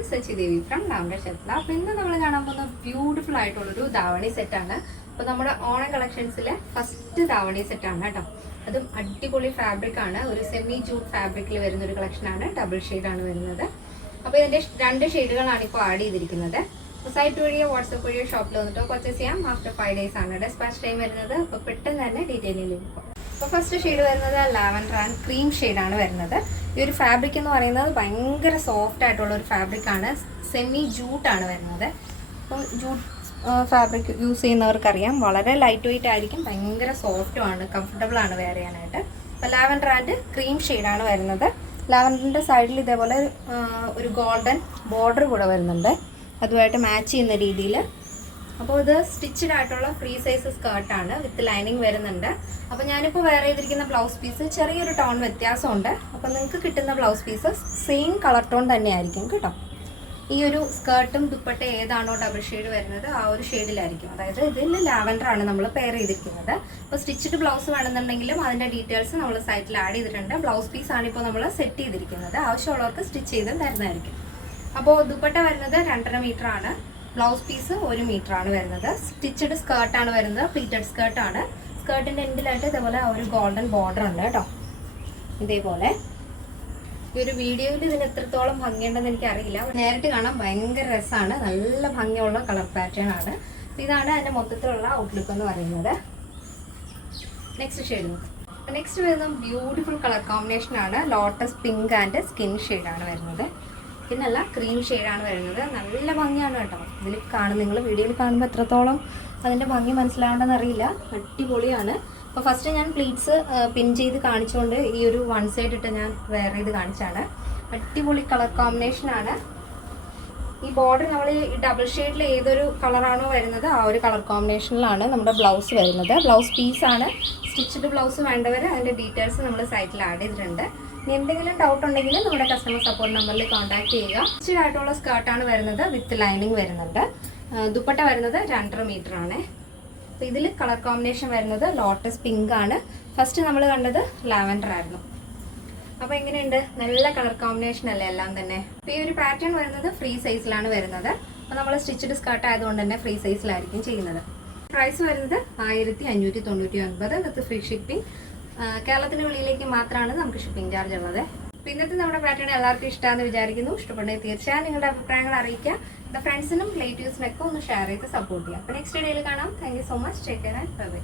I'm Sachi Devi from Lavender Chetla. അപ്പോൾ ഇന്ന് നമ്മൾ കാണാൻ പോകുന്ന ബ്യൂട്ടിഫുൾ ആയിട്ടുള്ളൊരു ധാവണി സെറ്റാണ്. അപ്പോൾ നമ്മുടെ ഓണം കളക്ഷൻസിലെ ഫസ്റ്റ് ധാവണി സെറ്റാണ് കേട്ടോ. അതും അടിപൊളി ഫാബ്രിക് ആണ്. ഒരു സെമി ജൂട്ട് ഫാബ്രിക്കിൽ വരുന്ന ഒരു കളക്ഷനാണ്. ഡബിൾ ഷെയ്ഡാണ് വരുന്നത്. അപ്പോൾ ഇതിൻ്റെ 2 ഷെയ്ഡുകളാണ് ഇപ്പോൾ ആഡ് ചെയ്തിരിക്കുന്നത്. അപ്പോൾ സൈറ്റ് വഴിയോ വാട്സപ്പ് വഴിയോ ഷോപ്പിൽ വന്നിട്ടോ പർച്ചേസ് ചെയ്യാം. ആഫ്റ്റർ 5 days ആണ് ഡെസ്പാച്ച് ടൈം വരുന്നത്. അപ്പോൾ പെട്ടെന്ന് തന്നെ ഡീറ്റെയിലിൽ ഇപ്പോൾ ഫസ്റ്റ് ഷെയ്ഡ് വരുന്നത് ലാവൻഡർ ആൻഡ് ക്രീം ഷെയ്ഡാണ് വരുന്നത്. ഈ ഒരു ഫാബ്രിക് എന്ന് പറയുന്നത് ഭയങ്കര സോഫ്റ്റ് ആയിട്ടുള്ള ഒരു ഫാബ്രിക് ആണ്. സെമി ജൂട്ടാണ് വരുന്നത്. അപ്പം ജൂട്ട് ഫാബ്രിക് യൂസ് ചെയ്യുന്നവർക്കറിയാം വളരെ ലൈറ്റ് വെയിറ്റ് ആയിരിക്കും, ഭയങ്കര സോഫ്റ്റും ആണ്, കംഫർട്ടബിൾ ആണ് വെയർ ചെയ്യാനായിട്ട്. അപ്പോൾ ലാവൻഡർ ആൻഡ് ക്രീം ഷെയ്ഡാണ് വരുന്നത്. ലാവൻഡറിൻ്റെ സൈഡിൽ ഇതേപോലെ ഒരു ഗോൾഡൻ ബോർഡർ കൂടെ വരുന്നുണ്ട്, അതുമായിട്ട് മാച്ച് ചെയ്യുന്ന രീതിയിൽ. അപ്പോൾ ഇത് സ്റ്റിച്ചഡ് ആയിട്ടുള്ള ഫ്രീ സൈസ് സ്കേർട്ടാണ്, വിത്ത് ലൈനിങ് വരുന്നുണ്ട്. അപ്പോൾ ഞാനിപ്പോൾ വെയർ ചെയ്തിരിക്കുന്ന ബ്ലൗസ് പീസ് ചെറിയൊരു ടോൺ വ്യത്യാസമുണ്ട്. അപ്പോൾ നിങ്ങൾക്ക് കിട്ടുന്ന blouse piece same colour tone തന്നെയായിരിക്കും കേട്ടോ. ഈ ഒരു സ്കേർട്ടും ദുപ്പട്ട ഏതാണോ ഡബിൾ ഷെയ്ഡ് വരുന്നത് ആ ഒരു ഷെയ്ഡിലായിരിക്കും. അതായത് ഇതിൽ ലാവൻഡറാണ് നമ്മൾ പെയർ ചെയ്തിരിക്കുന്നത്. അപ്പോൾ സ്റ്റിച്ചഡ് ബ്ലൗസ് വേണമെന്നുണ്ടെങ്കിലും അതിൻ്റെ ഡീറ്റെയിൽസ് നമ്മൾ സൈറ്റിൽ ആഡ് ചെയ്തിട്ടുണ്ട്. ബ്ലൗസ് പീസാണ് ഇപ്പോൾ നമ്മൾ സെറ്റ് ചെയ്തിരിക്കുന്നത്. ആവശ്യമുള്ളവർക്ക് സ്റ്റിച്ച് ചെയ്ത് തരുന്നതായിരിക്കും. അപ്പോൾ ദുപ്പട്ട വരുന്നത് 2.5 മീറ്റർ ആണ്. ബ്ലൗസ് പീസ് 1 മീറ്റർ ആണ് വരുന്നത്. സ്റ്റിച്ചഡ് സ്കേർട്ടാണ് വരുന്നത്, പ്ലീറ്റഡ് സ്കേർട്ടാണ്. സ്കേർട്ടിൻ്റെ എൻഡിലായിട്ട് ഇതേപോലെ ഒരു ഗോൾഡൻ ബോർഡർ ഉണ്ട് കേട്ടോ. ഇതേപോലെ ഈ ഒരു വീഡിയോയിൽ ഇതിന് എത്രത്തോളം ഭംഗിയുണ്ടെന്ന് എനിക്കറിയില്ല, നേരിട്ട് കാണാൻ ഭയങ്കര രസമാണ്. നല്ല ഭംഗിയുള്ള കളർ പാറ്റേൺ ആണ്. ഇതാണ് അതിൻ്റെ മൊത്തത്തിലുള്ള ഔട്ട്ലുക്ക് എന്ന് പറയുന്നത്. നെക്സ്റ്റ് ഷെയ്ഡ് നെക്സ്റ്റ് വരുന്ന ബ്യൂട്ടിഫുൾ കളർ കോമ്പിനേഷനാണ്. ലോട്ടസ് പിങ്ക് ആൻഡ് സ്കിൻ ഷെയ്ഡാണ് വരുന്നത്. പിന്നല്ല ക്രീം ഷെയ്ഡാണ് വരുന്നത്. നല്ല ഭംഗിയാണ് കേട്ടോ. ഇതിൽ നിങ്ങൾ വീഡിയോയിൽ കാണുമ്പോൾ എത്രത്തോളം അതിൻ്റെ ഭംഗി മനസ്സിലാവേണ്ടെന്ന് അറിയില്ല. അടിപൊളിയാണ്. അപ്പോൾ ഫസ്റ്റ് ഞാൻ പ്ലീറ്റ്സ് പിൻ ചെയ്ത് കാണിച്ചുകൊണ്ട് ഈ ഒരു 1 സൈഡ് ഇട്ട് ഞാൻ വെയർ ചെയ്ത് കാണിച്ചാണ്. അടിപൊളി കളർ കോമ്പിനേഷനാണ്. ഈ ബോർഡർ നമ്മൾ ഈ ഡബിൾ ഷെയ്ഡിൽ ഏതൊരു കളറാണോ വരുന്നത് ആ ഒരു കളർ കോമ്പിനേഷനിലാണ് നമ്മുടെ ബ്ലൗസ് വരുന്നത്. ബ്ലൗസ് പീസാണ്. സ്റ്റിച്ചഡ് ബ്ലൗസ് വേണ്ടവർ അതിൻ്റെ ഡീറ്റെയിൽസ് നമ്മൾ സൈറ്റിൽ ആഡ് ചെയ്തിട്ടുണ്ട്. ഇനി എന്തെങ്കിലും ഡൗട്ട് ഉണ്ടെങ്കിൽ നമ്മുടെ കസ്റ്റമർ സപ്പോർട്ട് നമ്പറിൽ കോൺടാക്ട് ചെയ്യുക. സ്റ്റിച്ചഡ് ആയിട്ടുള്ള സ്കേർട്ടാണ് വരുന്നത്, വിത്ത് ലൈനിങ് വരുന്നുണ്ട്. ദുപ്പട്ട വരുന്നത് 2.5 മീറ്റർ ആണ്. അപ്പോൾ ഇതിൽ കളർ കോമ്പിനേഷൻ വരുന്നത് ലോട്ടസ് പിങ്ക് ആണ്. ഫസ്റ്റ് നമ്മൾ കണ്ടത് ലാവൻഡർ ആയിരുന്നു. അപ്പോൾ എങ്ങനെയുണ്ട്? നല്ല കളർ കോമ്പിനേഷൻ അല്ലേ എല്ലാം തന്നെ. അപ്പോൾ ഈ ഒരു പാറ്റേൺ വരുന്നത് ഫ്രീ സൈസിലാണ് വരുന്നത്. അപ്പോൾ നമ്മൾ സ്റ്റിച്ചഡ് സ്കേർട്ട് ആയതുകൊണ്ട് തന്നെ ഫ്രീ സൈസിലായിരിക്കും ചെയ്യുന്നത്. പ്രൈസ് വരുന്നത് 1599 വിത്ത് ഫ്രീ ഷിപ്പിംഗ്. കേരളത്തിന് വെളിയിലേക്ക് മാത്രമാണ് നമുക്ക് ഷിപ്പിംഗ് ചാർജ് ഉള്ളത്. അപ്പോൾ ഇന്നത്തെ നമ്മുടെ പാറ്റേൺ എല്ലാവർക്കും ഇഷ്ടമാണെന്ന് വിചാരിക്കുന്നു. ഇഷ്ടപ്പെട്ടെങ്കിൽ തീർച്ചയായും നിങ്ങളുടെ അഭിപ്രായങ്ങൾ അറിയിക്കുക. ഫ്രണ്ട്സിനും റിലേറ്റീവ്സിനൊക്കെ ഒന്ന് ഷെയർ ചെയ്ത് സപ്പോർട്ട് ചെയ്യുക. അപ്പോൾ നെക്സ്റ്റ് വീഡിയോയിൽ കാണാം. Thank you so much. Take care and bye bye.